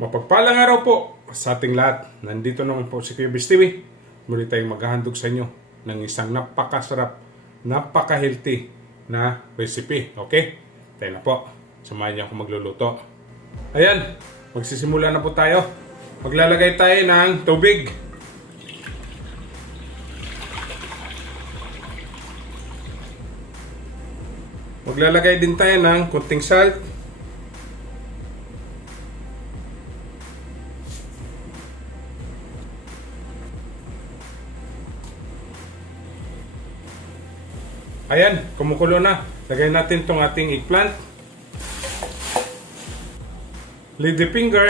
Mapagpalang araw po sa ating lahat. Nandito naman po si Kuya Bis TV. Muli tayong maghahandog sa inyo ng isang napakasarap, napaka-healthy na recipe. Okay? Tayo na po. Samahan niyo ako magluluto. Ayan, magsisimula na po tayo. Maglalagay tayo ng tubig. Maglalagay din tayo ng konting salt. Ayan, kumukulo na. Lagay natin itong ating eggplant, lady finger,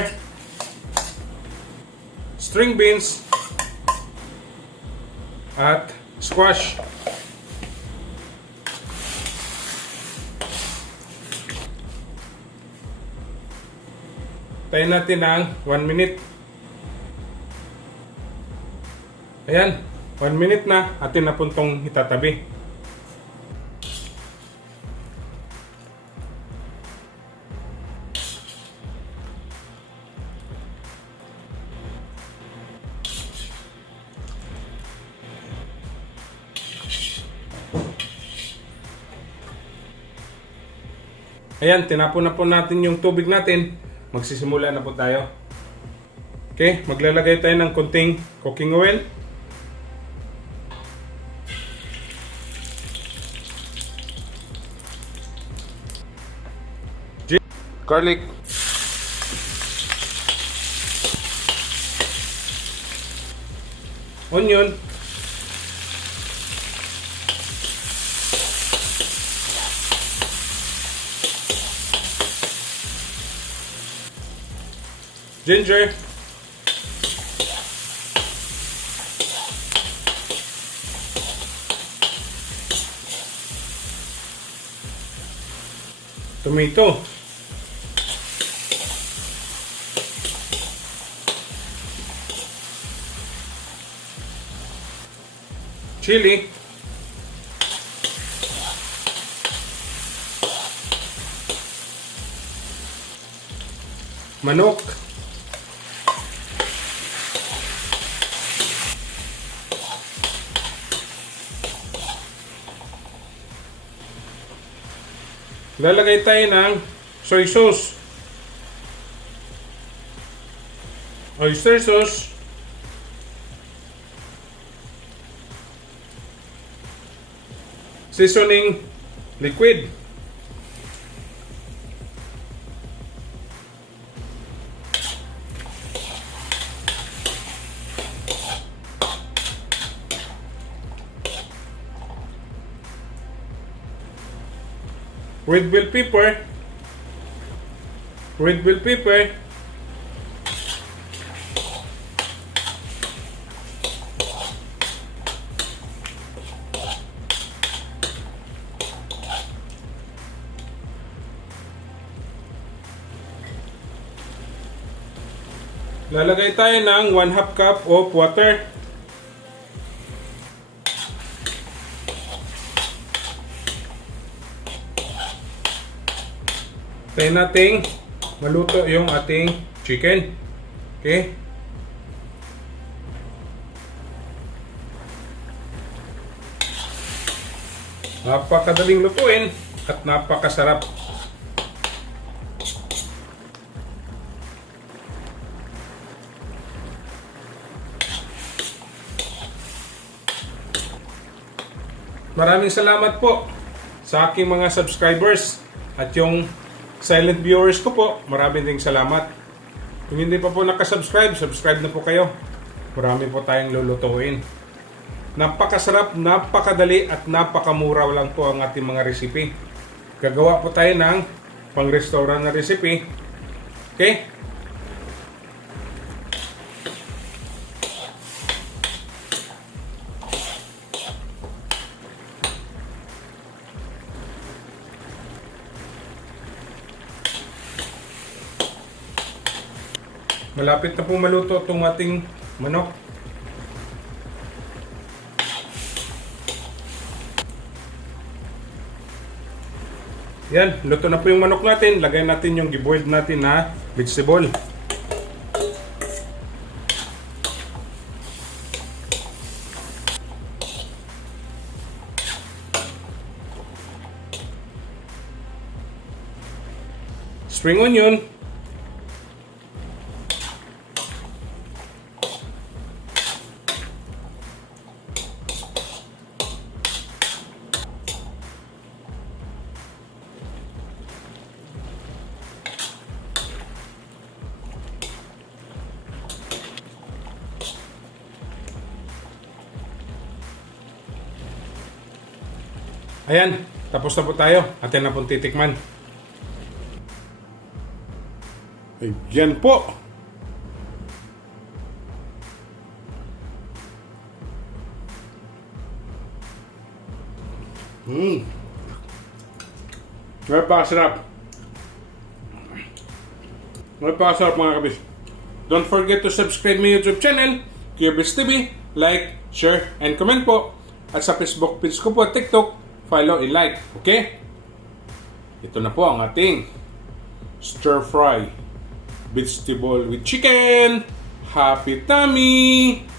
string beans, at squash. Tayo natin ng 1 minute. Ayan, 1 minute na. Atin na po itong itatabi. Ayan, tinapon na po natin yung tubig natin. Magsisimula na po tayo. Okay, maglalagay tayo ng konting cooking oil. Garlic. Onion. Ginger. Tomato. Chili. Manok. Lalagay tayo ng soy sauce, oyster sauce, seasoning liquid, red bell pepper, lalagay tayo ng 1/2 cup of water. Tayo nating maluto yung ating chicken. Okay? Napakadaling lutuin at napakasarap. Maraming salamat po sa aking mga subscribers at yung silent viewers ko po, maraming ding salamat. Kung hindi pa po nakasubscribe, subscribe na po kayo. Marami po tayong lulutuin. Napakasarap, napakadali at napakamura lang po ang ating mga recipe. Gagawa po tayo ng pang-restaurant na recipe. Okay? Malapit na po maluto itong ating manok. Yan, luto na po yung manok natin. Lagay natin yung giboiled natin na vegetable. spring onion. Ayan, tapos na po tayo. Atin na pong titikman. Ayan po. Napakasarap. Napakasarap mga kabis. Don't forget to subscribe my YouTube channel, Cubis TV. Like, share, and comment po. At sa Facebook page ko po at TikTok, follow and like. Okay? Ito na po ang ating stir fry vegetable with chicken. Happy tummy!